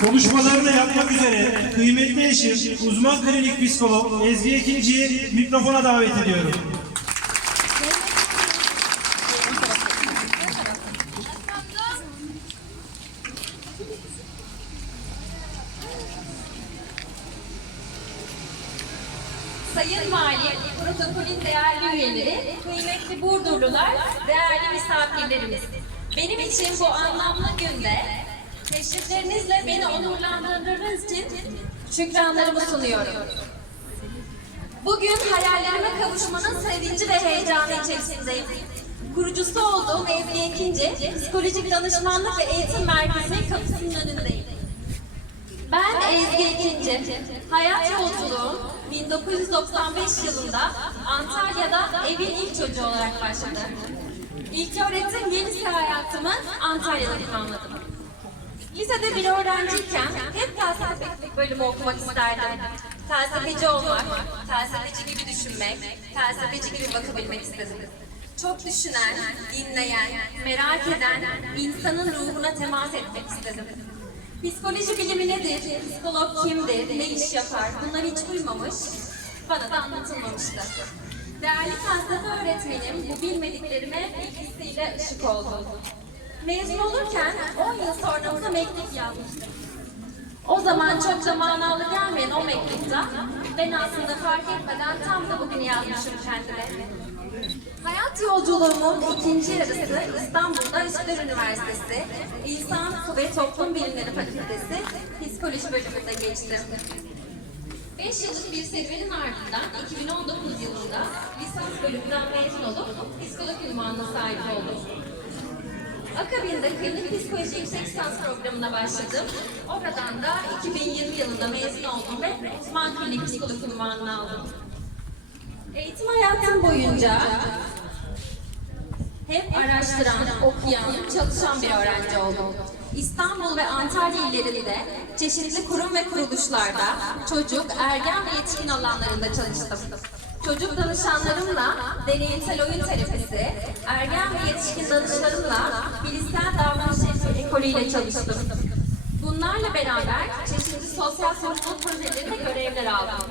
Konuşmalarını yapmak üzere kıymetli eşim, uzman klinik psikolog Ezgi Ekinci'yi mikrofona davet ediyorum. Sayın Valim, protokolün değerli üyeleri, kıymetli Burdurlular, değerli misafirlerimiz. Benim için bu anlamlı günde teşriflerinizle beni onurlandırdığınız için şükranlarımı sunuyorum. Bugün hayallerime kavuşmanın sevinci ve heyecanı içerisindeyim. Kurucusu olduğum Ezgi Ekinci, psikolojik danışmanlık ve eğitim merkezimin kapısının önündeyim. Ben Ezgi Ekinci. Hayat yolculuğum 1995 yılında Antalya'da evin ilk çocuğu olarak başladı. İlk öğretim lise hayatımı Antalya'da tamamladım. Lisede bir öğrenciyken hep felsefe bölümü okumak isterdim. Felsefeci olmak, felsefeci gibi düşünmek, felsefeci gibi bakabilmek istedim. Çok düşünen, dinleyen, merak eden, insanın ruhuna temas etmek istedim. Psikoloji bilimi nedir? Psikolog kimdir? Ne iş yapar? Bunları hiç duymamış, bana da anlatılmamıştı. Değerli felsefe öğretmenim bu bilmediklerime bilgisiyle ışık oldu. Mezun olurken 10 yıl sonramıza mektup yazmıştım. O zaman çok da manalı gelmeyen o mektupta ben aslında fark etmeden tam da bugün yazmışım kendime. Hayat yolculuğumun ikinci yarısı İstanbul'da Üsküdar Üniversitesi İnsan ve Toplum Bilimleri Fakültesi Psikoloji bölümünde geçti. 5 yıllık bir serüvenin ardından 2019 yılında lisans bölümünden mezun olup psikolog ünvanına sahip oldum. Akabinde klinik psikoloji yüksek lisans programına başladım. Oradan da 2020 yılında mezun oldum ve uzman klinik psikolog ünvanını aldım. Eğitim hayatım boyunca hep araştıran, okuyan, çalışan bir öğrenci oldum. İstanbul ve Antalya illerinde çeşitli kurum ve kuruluşlarda çocuk, ergen ve yetişkin alanlarında çalıştım. Çocuk danışanlarımla deneyimsel oyun terapisi, ergen ve yetişkin danışlarımla bilişsel davranış ekolüyle çalıştım. Bunlarla beraber çeşitli sosyal sorumluluk projelerinde görevler aldım.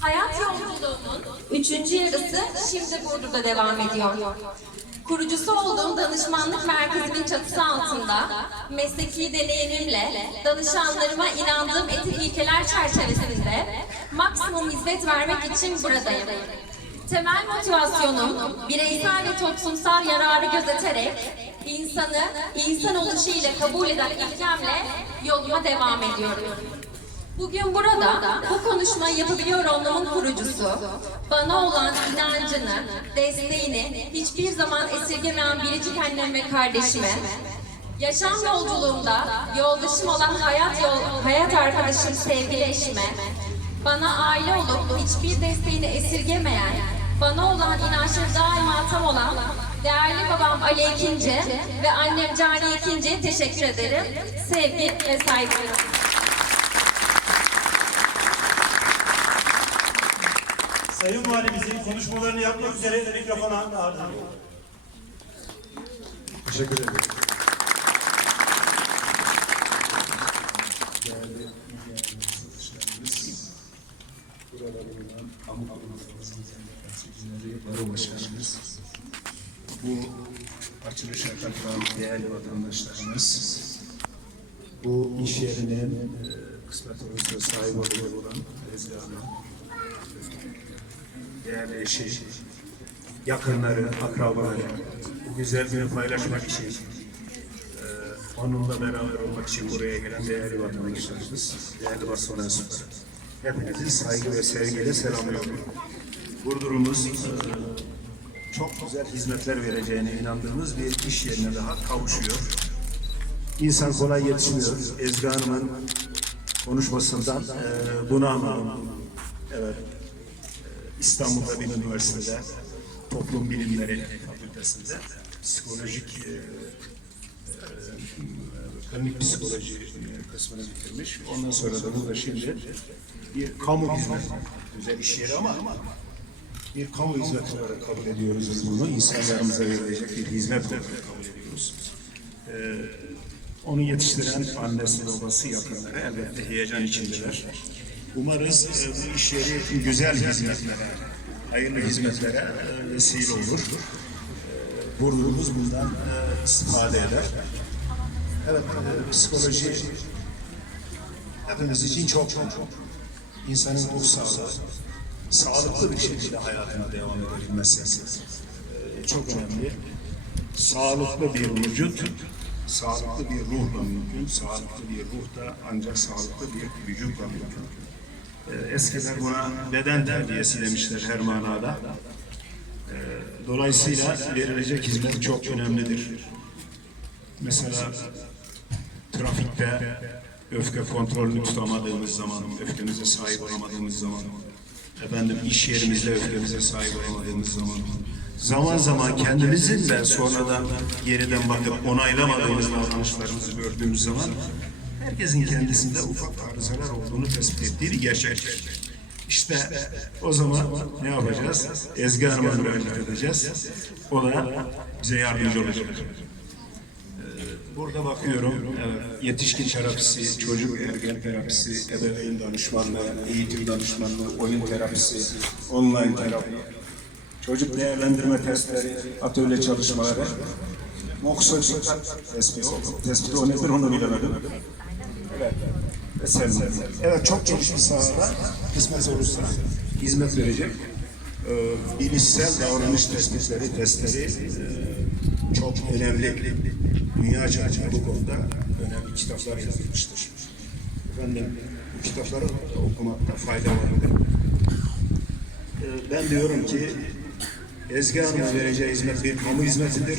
Hayat yolculuğumun üçüncü yarısı şimdi Burdur'da devam ediyor. Kurucusu olduğum danışmanlık merkezimin çatısı altında mesleki deneyimimle danışanlarıma inandığım etik ilkeler çerçevesinde maksimum hizmet vermek için buradayım. Temel motivasyonum bireysel ve toplumsal yararı gözeterek insanı insan oluşu ile kabul eden ilkemle yoluma devam ediyorum. Bugün burada bu konuşmayı yapabiliyor olmamın kurucusu, bana olan inancını, desteğini hiçbir zaman esirgemeyen biricik annem ve kardeşime, yaşam yolculuğumda yoldaşım olan hayat yol, hayat arkadaşım sevgili eşime, bana aile olup hiçbir desteğini esirgemeyen, bana olan inançları daima tam olan değerli babam Ali Ekinci ve annem Cani Ekinci'ye teşekkür ederim. Sevgi ve saygıyla. Sayın Valimizin konuşmalarını yapmak üzere mikrofona arz ediyorum. Teşekkür ederim. Değerli izleyicilerimiz, bu açılışa katılan değerli vatandaşlarımız, bu iş yerinin e, kısmet olursa sahibi olan Ezgi Hanım, değerli eşi, yakınları, akrabaları bu güzel günü paylaşmak için e, onunla beraber olmak için buraya gelen değerli vatandaşlarımız, değerli basın mensupları. Hepinizi saygı ve sevgiyle selamlıyorum. Burdur'umuz e, çok güzel hizmetler vereceğine inandığımız bir iş yerine daha kavuşuyor. İnsan kolay yetişmiyor. Ezgi Hanım'ın konuşmasından e, bunu anladım. Evet, İstanbul'da bir üniversitede toplum bilimleri fakültesinde psikolojik e, e, klinik psikoloji kısmını bitirmiş. Ondan sonra da burada şimdi bir kamu hizmeti, güzel iş yeri ama bir kamu hizmeti olarak kabul ediyoruz biz bunu. İnsanlarımıza verilecek bir hizmet olarak kabul ediyoruz. E, Onu yetiştiren annesi, babası, yakınları elbette heyecan içindeler. Umarız e, bu iş yeri güzel hizmetlere, hayırlı hizmetlere e, vesile olur. E, Burnumuz bundan e, istifade eder. Evet, e, psikoloji hepimiz için çok çok insanın ruh sağlıklı bir şekilde hayatına devam edebilmesi e, çok önemli. Sağlıklı bir vücut, sağlıklı bir ruhla mümkün. Sağlıklı bir ruh da ancak sağlıklı bir vücutla mümkün. E, Eskiler buna beden terbiyesi demişler her manada. Dolayısıyla verilecek hizmet çok önemlidir. Mesela trafikte öfke kontrolünü tutamadığımız zaman, öfkemize sahip olamadığımız zaman, efendim iş yerimizde öfkemize sahip olamadığımız zaman, zaman zaman kendimizin de sonradan geriden bakıp onaylamadığımız davranışlarımızı gördüğümüz zaman herkesin kendisinde ufak arızalar olduğunu tespit ettiği bir gerçektir. İşte o zaman ne yapacağız? Ezgi Hanım'a müracaat edeceğiz. O da bize yardımcı olacak. Burada bakıyorum, yetişkin terapisi, çocuk ergen terapisi, ebeveyn danışmanlığı, eğitim danışmanlığı, oyun terapisi, online terapi, çocuk değerlendirme testleri, atölye çalışmaları, moksoçik tespiti, tespiti o nedir onu bilemedim. Evet, eserler. Evet, çok bir sahada kısmet olursa hizmet verecek. Ee, bilişsel davranış tespitleri, testleri e, çok önemli. Dünya çapında bu konuda önemli kitaplar yazılmıştır. Efendim, bu kitapları okumakta fayda var. Ee, Ben diyorum ki Ezgi Hanım'a vereceği hizmet bir kamu hizmetidir.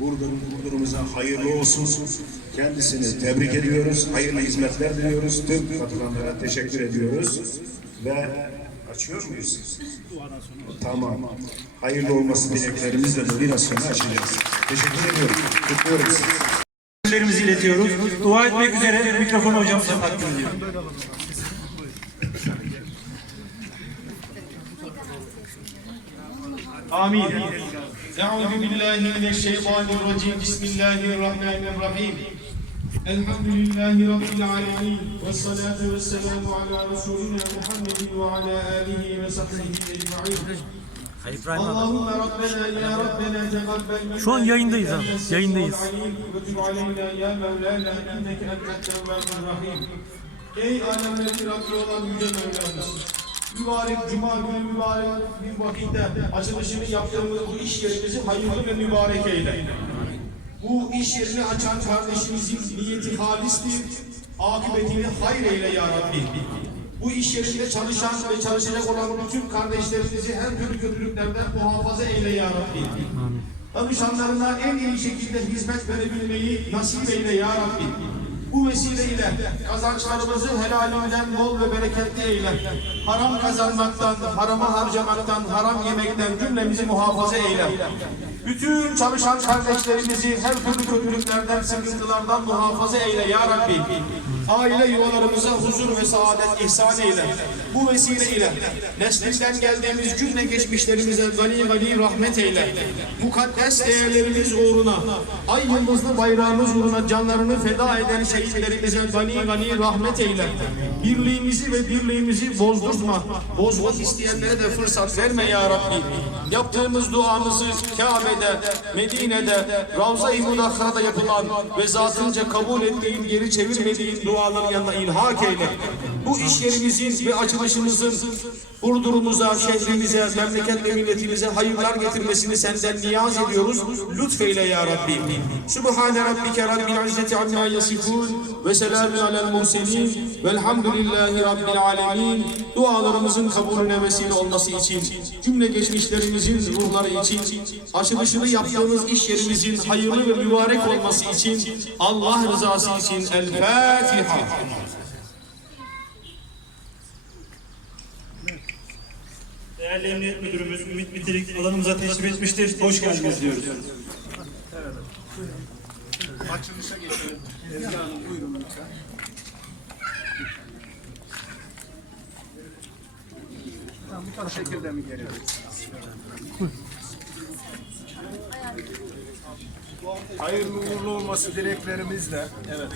Burdur, Burdur'umuza hayırlı olsun. Kendisini tebrik ediyoruz. Hayırlı hizmetler diliyoruz. Tüm katılanlara teşekkür ediyoruz. Ve açıyor muyuz? Tamam. Hayırlı olması dileklerimizle de biraz sonra açacağız. Teşekkür ediyorum. Kutluyorum sizi. İletiyoruz. Dua etmek üzere mikrofon hocamıza takdim ediyorum. Amin. Euzu billahi mineşşeytanirracim. Bismillahirrahmanirrahim. الحمد لله رب العالمين والصلاة والسلام على رسولنا محمد وعلى آله وصحبه أجمعين اللهم ربنا يا ربنا تقبل منا Şu an yayındayız abi, إنك أنت yayındayız. السميع العليم وتب علينا يا مولانا إنك أنت التواب الرحيم Ey alemlerin Rabbi olan Yüce Mevlamız mübarek Cuma günü mübarek bir vakitte açılışını yaptığımız bu iş yerimizi hayırlı ve mübarek eyle. Bu iş yerini açan kardeşimizin niyeti halistir, akıbetini hayır eyle ya Rabbi. Bu iş yerinde çalışan ve çalışacak olan bütün kardeşlerimizi her türlü kötülüklerden muhafaza eyle ya Rabbi. Danışanlarına en iyi şekilde hizmet verebilmeyi nasip eyle ya Rabbi. Bu vesileyle kazançlarımızı helalinden bol ve bereketli eyle. Haram kazanmaktan, harama harcamaktan, haram yemekten cümlemizi muhafaza eyle. Bütün çalışan kardeşlerimizi her türlü kötülüklerden, sıkıntılardan muhafaza eyle ya Rabbi. Aile yuvalarımıza huzur ve saadet ihsan eyle. Bu vesileyle neslinden geldiğimiz cümle geçmişlerimize gani gani rahmet eyle. Mukaddes değerlerimiz uğruna, ay yıldızlı bayrağımız uğruna canlarını feda eden şehitlerimize gani gani rahmet eyle. Birliğimizi ve birliğimizi bozdurma. Bozmak isteyenlere de fırsat verme ya Rabbi. Yaptığımız duamızı Kabe'de, Medine'de, Ravza-i Mudakkara'da yapılan ve zatınca kabul ettiğin, geri çevirmediğin duaların yanına ilhak eyle. Bu iş yerimizin ve açılışımızın Burdur'umuza, şehrimize, memleket ve milletimize hayırlar getirmesini senden niyaz ediyoruz. Lütfeyle ya Rabbi. Sübhane Rabbike Rabbil İzzeti Amma Yasifun ve selamun alel murselin velhamdülillahi Rabbil Alemin. Dualarımızın kabulüne vesile olması için, cümle geçmişlerimizin ruhları için, açılışını yaptığımız iş yerimizin hayırlı ve mübarek olması için, Allah rızası için El Fatiha. Değerli Emniyet Müdürümüz Ümit Bitirik alanımıza teşrif etmiştir. Hoş geldiniz diyoruz. Açılışa geçelim. Ezgi Hanım buyurun lütfen. Tamam, bu şekilde mi gelelim? Hayırlı uğurlu olması dileklerimizle. Evet.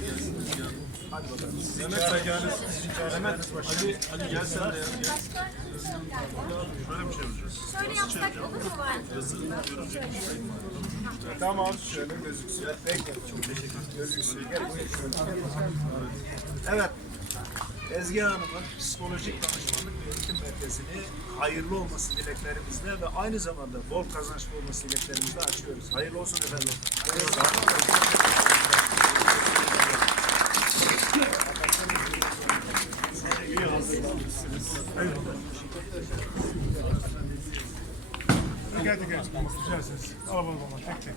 Hadi bakalım. Başkanım. Ali, Ali. Gel. Tamam şöyle gözüksün. Peki. Çok teşekkür. Gözüksün. Evet. Ezgi Hanım'ın psikolojik danışmanlık ve eğitim merkezini hayırlı olması dileklerimizle ve aynı zamanda bol kazançlı olması dileklerimizle açıyoruz. Hayırlı olsun efendim. Hayırlı olsun. Geldik geldik. Güzelsiniz. Alabalık olmak tek tek.